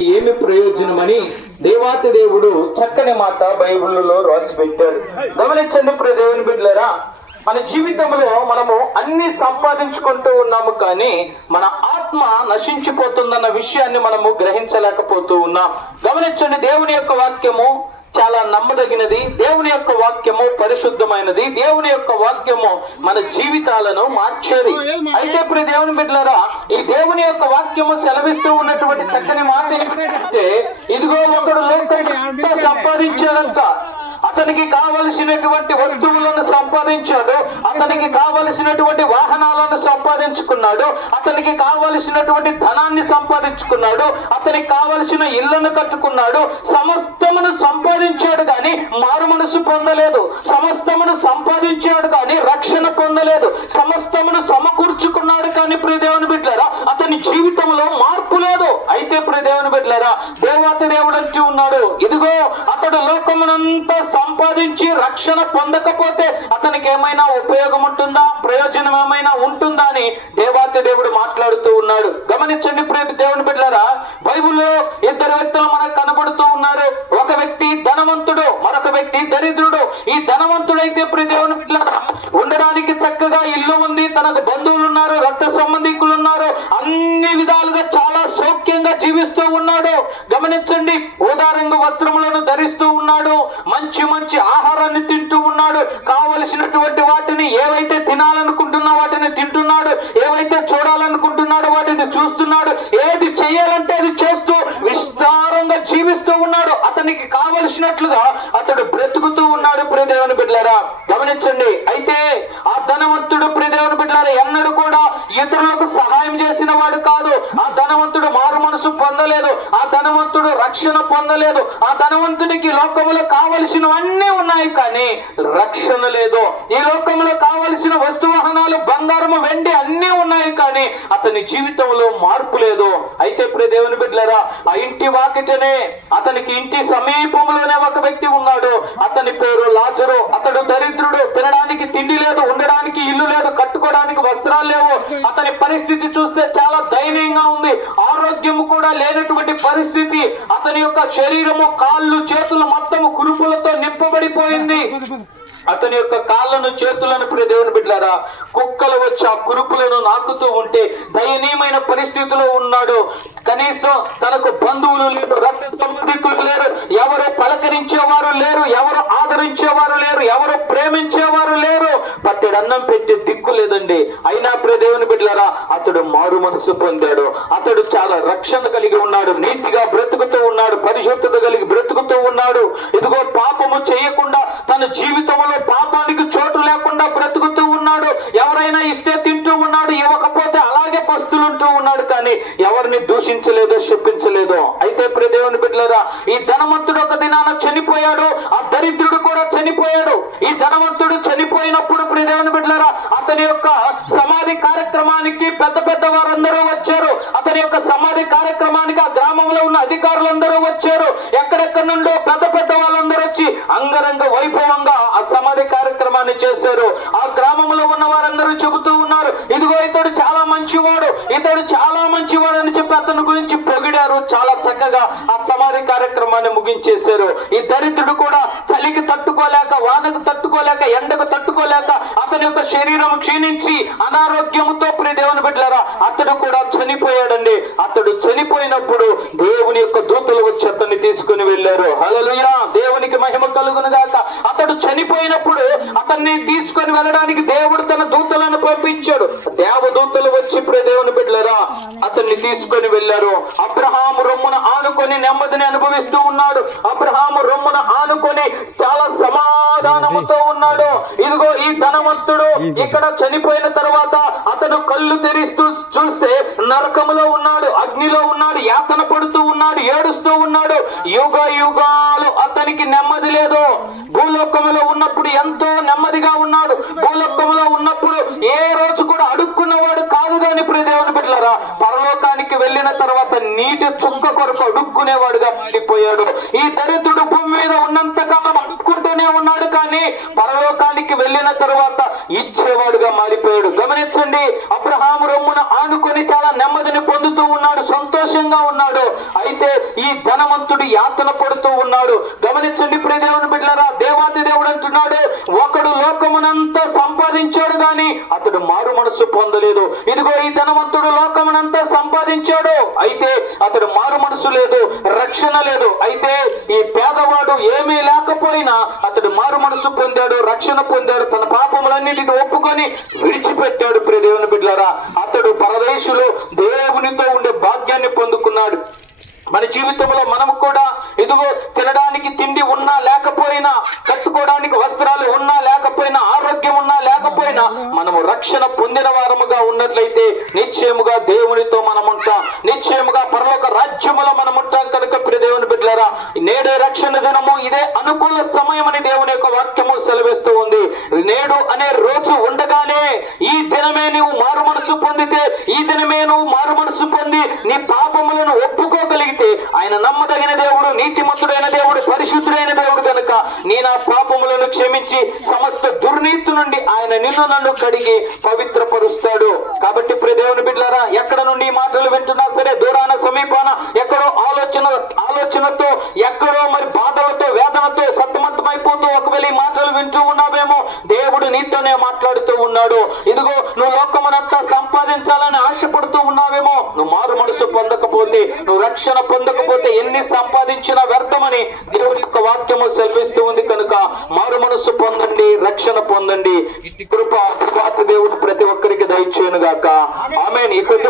ఏమి ప్రయోజనమని దేవాతి దేవుడు చక్కని మాట బైబిల్లో రాసి పెట్టాడు. గమనించండి ప్రియ దేవుని బిడ్డలారా, మన జీవితంలో మనము అన్ని సంపాదించుకుంటూ ఉన్నాము, కానీ మన ఆత్మ నశించిపోతుందన్న విషయాన్ని మనము గ్రహించలేకపోతూ ఉన్నాం. గమనించండి, దేవుని యొక్క వాక్యము చాలా నమ్మదగినది, దేవుని యొక్క వాక్యము పరిశుద్ధమైనది, దేవుని యొక్క వాక్యము మన జీవితాలను మార్చేది. అయితే ఇప్పుడు దేవుని బిడ్డలారా, ఈ దేవుని యొక్క వాక్యము సెలవిస్తూ ఉన్నటువంటి చక్కని మాట ఏంటంటే, ఇదిగో ఒకడు లోకాన్ని సంపాదించాడంట, అతనికి కావలసినటువంటి వస్తువులను సంపాదించాడు, అతనికి కావలసినటువంటి వాహనాలను సంపాదించుకున్నాడు, అతనికి కావలసినటువంటి ధనాన్ని సంపాదించుకున్నాడు, అతనికి కావలసిన ఇళ్లను కట్టుకున్నాడు, సమస్తమును సంపాదించాడు కానీ మారు మనసు పొందలేదు, సమస్తమును సంపాదించాడు కానీ రక్షణ పొందలేదు, సమస్తమును సమకూర్చుకున్నాడు కానీ ప్రియ దేవుని బిడ్డలారా అతని జీవితంలో మార్పు లేదు. అయితే ప్రియ దేవుని బిడ్డలారా, దేవాతి దేవుడు అంటూ ఉన్నాడు, ఇదిగో అతడు లోకమునంతా సంపాదించి రక్షణ పొందకపోతే అతనికి ఏమైనా ఉపయోగం ఉంటుందా, ప్రయోజనం ఏమైనా ఉంటుందా అని దేవాతి దేవుడు మాట్లాడుతూ ఉన్నాడు. గమనించండి ప్రియ దేవుని బిడ్డలారా, బైబిల్లో ఇద్దరు వ్యక్తులు మనకు కనబడుతూ ఉన్నారు. ఒక వ్యక్తి ధనవంతుడు, మరొక వ్యక్తి దరిద్రుడు. ఈ ధనవంతుడైతే ప్రియ దేవుని బిడ్డలారా ఉండడానికి చక్కగా ఇల్లు ఉంది, తనకు బంధువులు ఉన్నారు, రక్త సంబంధికులు ఉన్నారు, అన్ని విధాలుగా చాలా సౌఖ్యంగా జీవిస్తూ ఉన్నాడు. గమనించండి, ఊదా రంగు వస్త్రములను ధరిస్తూ ఉన్నాడు, మంచి మంచి ఆహారాన్ని తింటూ ఉన్నాడు, కావలసినటువంటి వాటిని ఏవైతే తినాలనుకుంటున్నా వాటిని తింటున్నాడు, ఏవైతే చూడాలనుకుంటున్నాడు వాటిని చూస్తున్నాడు, ఏది చేయాలంటే అది చేస్తూ విస్తారంగా జీవిస్తూ ఉన్నాడు. అతనికి కావలసినట్లుగా అతడు బ్రతుకుతూ ఉన్నాడు. ప్రియ దేవుని బిడ్డలారా గమనించండి, అయితే ఆ ధనవంతుడు ప్రియ దేవుని బిడ్డలారా ఎన్నడూ కూడా ఇతరులకు సహాయం చేసిన వాడు కాదు. ఆ ధనవంతుడు మారు మనసు పొందలేదు, ఆ ధనవంతుడు రక్షణ పొందలేదు, ఆ ధనవంతునికి లోకములో కావలసినవన్నీ ఉన్నాయి కానీ రక్షణ లేదు. ఈ లోకంలో కావలసిన వస్తువాహనాలు బంగారము వెండి అన్నీ ఉన్నాయి కానీ అతని జీవితంలో మార్పు లేదు. అయితే ప్రియ దేవుని బిడ్డలారా, ఆ ఇంటి వాకిటనే అతనికి ఇంటి సమీపంలోనే ఒక వ్యక్తి ఉన్నాడు. అతని పేరు లాజరు. అతడు దరిద్రుడు, తినడానికి తిండి లేదు, ఉండడానికి ఇల్లు లేదు, కట్టుకోవడానికి వస్త్రాలు లేవు. అతని పరిస్థితి చూస్తే చాలా దయనీయంగా ఉంది. ఆరోగ్యము కూడా లేనటువంటి పరిస్థితి. అతని యొక్క శరీరము, కాళ్ళు, చేతులు మొత్తము కురుపులతో నింపబడిపోయింది. అతని యొక్క కాళ్ళను, చేతులను ప్రియ దేవుని బిడ్డలారా కుక్కలు వచ్చి ఆ కురుపులను నాకుతూ ఉంటే దయనీయమైన పరిస్థితిలో ఉన్నాడు. కనీసం తనకు బంధువులు లేరు, రక్త సంబంధికులు లేరు, ఎవరు పలకరించేవారు లేరు, ఎవరు ఆదరించేవారు లేరు, ఎవరు ప్రేమించేవారు లేరు, పట్టెడు అన్నం పెట్టే దిక్కు లేదండి. అయినా ప్రియ దేవుని బిడ్డలారా అతడు మారు మనసు పొందాడు. అతడు చాలా రక్షణ కలిగి ఉన్నాడు, నీతిగా బ్రతుకుతూ ఉన్నాడు, పరిశుద్ధత కలిగి బ్రతుకుతూ ఉన్నాడు. ఇదిగో పాపము చేయకుండా తన జీవితంలో పాపానికి చోటు లేకుండా బ్రతుకుతూ ఉన్నాడు. ఎవరైనా ఇస్తే తింటూ ఉన్నాడు, ఇవ్వకపోతే అలాగే పస్తులుంటూ ఉన్నాడు, కానీ ఎవరిని దూషించలేదు, శపించలేదు. అయితే ప్రియ దేవుని బిడ్డలారా, ఈ ధనవంతుడు ఒక దినాన చనిపోయాడు, ఆ దరిద్రుడు కూడా చనిపోయాడు. ఈ ధనవంతుడు చనిపోయినప్పుడు ప్రియ దేవుని బిడ్డలారా అతని యొక్క సమాధి కార్యక్రమానికి పెద్ద పెద్ద వారందరూ వచ్చారు. అతని యొక్క సమాధి కార్యక్రమానికి ఆ గ్రామంలో ఉన్న అధికారులందరూ వచ్చారు. ఎక్కడెక్కడ నుండో పెద్ద పెద్ద వాళ్ళందరూ వచ్చి అంగరంగ వైభవంగా ఆ సమాధి కార్యక్రమాన్ని చేశారు. ఆ గ్రామంలో ఉన్న వారందరూ చెబుతూ ఉన్నారు, ఇదిగో ఇతడు చాలా మంచివాడు, ఇతడు చాలా మంచివాడు అని చెప్పి అతని గురించి పొగిడారు. చాలా చక్కగా ఆ సమాధి కార్యక్రమాన్ని ముగించేశారు. ఈ దరిద్రుడు కూడా చలికి తట్టుకోలేక, వానకు తట్టుకోలేక, ఎండకు తట్టుకోలేక అతని యొక్క శరీరం క్షీణించి అనారోగ్యంతో ప్రియ దేవుని బిడ్డలారా అతడు కూడా చనిపోయాడండి. అతడు చనిపోయినప్పుడు దేవుని యొక్క దూతలు వచ్చి అతన్ని తీసుకుని వెళ్ళారు. హల్లెలూయా, దేవునికి మహిమ కలుగును గాక. అతడు చనిపోయినప్పుడు అతన్ని తీసుకొని వెళ్ళడానికి దేవుడు తన దూతలను పంపించాడు. దేవదూతలు వచ్చి ప్రియ దేవుని బిడ్డలారా అతన్ని తీసుకొని వెళ్ళారు. అబ్రహాము రొమ్మున ఆనుకొని నెమ్మదిని అనుభవిస్తూ ఉన్నాడు. అబ్రహాము రొమ్మున ఆనుకొని చాలా సమాధానముతో ఉన్నాడు. ఇదిగో ఈ ధనవంతుడు ఇక్కడ చనిపోయిన తర్వాత అతను కళ్ళు తెరిస్తూ చూస్తే నరకములో ఉన్నాడు, అగ్నిలో ఉన్నాడు, యాతన పడుతూ ఉన్నాడు, ఏడుస్తూ ఉన్నాడు. యుగ యుగాలు అతనికి నెమ్మది లేదు. భూలోకములో ఉన్నప్పుడు ఎంతో నెమ్మదిగా ఉన్నాడు. భూలోకములో ఉన్నప్పుడు ఏ రోజు కూడా అడుక్కున్నవాడు కాదు. కానీ ప్రియ దేవుని బిడ్డలారా పరలోకానికి వెళ్ళిన తర్వాత నీటి చుక్క కొరకు అడుక్కునేవాడుగా మారిపోయాడు. ఈ దరిద్రుడు భూమి మీద ఉన్నంత కాలం అడుక్కుంటూ నీతోనే ఉన్నాడు, కానీ పరలోకానికి వెళ్ళిన తరువాత ఇచ్చేవాడుగా మారిపోయాడు. గమనించండి, అబ్రహాము రొమ్మున ఆనుకొని చాలా నెమ్మదిని పొందుతూ ఉన్నాడు, సంతోషంగా ఉన్నాడు. అయితే ఈ ధనవంతుడు యాతన పడుతూ ఉన్నాడు. గమనించండి ప్రియ దేవుని బిడ్డలారా, దేవాది దేవుడు అంటున్నాడు, ఒకడు లోకమునంతా సంపాదించాడు గాని అతడు మారు మనసు పొందలేదు. ఇదిగో ఈ ధనవంతుడు లోకమునంతా సంపాదించాడు, అయితే అతడు మారు మనసు లేదు, రక్షణ లేదు. అయితే ఈ పేదవాడు ఏమీ లేకపోయినా అతడు మారు మనసు పొందాడు, రక్షణ పొందాడు, తన పాపములన్నిటిని ఒప్పుకొని విడిచిపెట్టాడు. ప్రియ దేవుని బిడ్డలారా, అతడు పరదేశులో దేవునితో ఉండే భాగ్యాన్ని పొందుకున్నాడు. మన జీవితంలో మనము కూడా ఇదిగో తినడానికి తిండి ఉన్నా లేకపోయినా, కట్టుకోవడానికి వస్త్రాలు ఉన్నా లేకపోయినా, ఆరోగ్యం ఉన్నా లేకపోయినా, మనము రక్షణ పొందిన వారముగా ఉన్నట్లయితే నిశ్చయముగా దేవునితో మనం ఉంటాం, నిశ్చయముగా పరలోక రాజ్యములో మనం ఉంటాం. కనుక ప్రియ దేవుని బిడ్డలారా, నేడే రక్షణ దినము, ఇదే అనుకూల సమయం అని దేవుని యొక్క వాక్యము సెలవిస్తూ ఉంది. నేడు అనే రోజు ఉండగానే ఈ దినమే నీవు మారు మనసు పొందితే, ఈ దినమే నువ్వు మారు మనసు పొంది నీ పాపములను ఒప్పుకోగలిగితే, ఆయన నమ్మదగిన దేవుడు, నీతిమంతుడైన దేవుడు, పరిశుద్ధుడైన దేవుడు కనుక నీ నా పాపములను క్షమించి సమస్త దుర్నీతి నుండి ఆయన నిన్ను నన్ను కడిగి పవిత్రపరుస్తాడు. కాబట్టి ప్రియ దేవుని బిడ్డలారా, ఎక్కడ నుండి ఈ మాటలు వింటున్నా సరే, దూరాన సమీపాన ఎక్కడో ఆలోచనతో, ఎక్కడో మరి బాధలతో, వేదనతో సతమతమైపోతూ ఒకవేళ ఈ మాటలు వింటూ ఉన్నావేమో, దేవుడు నీతోనే మాట్లాడుతూ ఉన్నాడు. ఇదిగో నువ్వు లోకమునంతా సంపాదించాలని ఆశపడుతూ ఉన్నావేమో, నువ్వు మారు మనసు పొందకపోతే, నువ్వు రక్షణ పొందకపోతే ఎన్ని సంపాదించినా వ్యర్థమని దేవుని యొక్క వాక్యము సెలవిస్తూ ఉంది. కనుక మారు మనసు పొందండి, రక్షణ పొందండి. ఇట్టి కృప దేవుడు ప్రతి ఒక్కరికి దయచేయును గాక. ఆమేన్. ఈ కొద్ది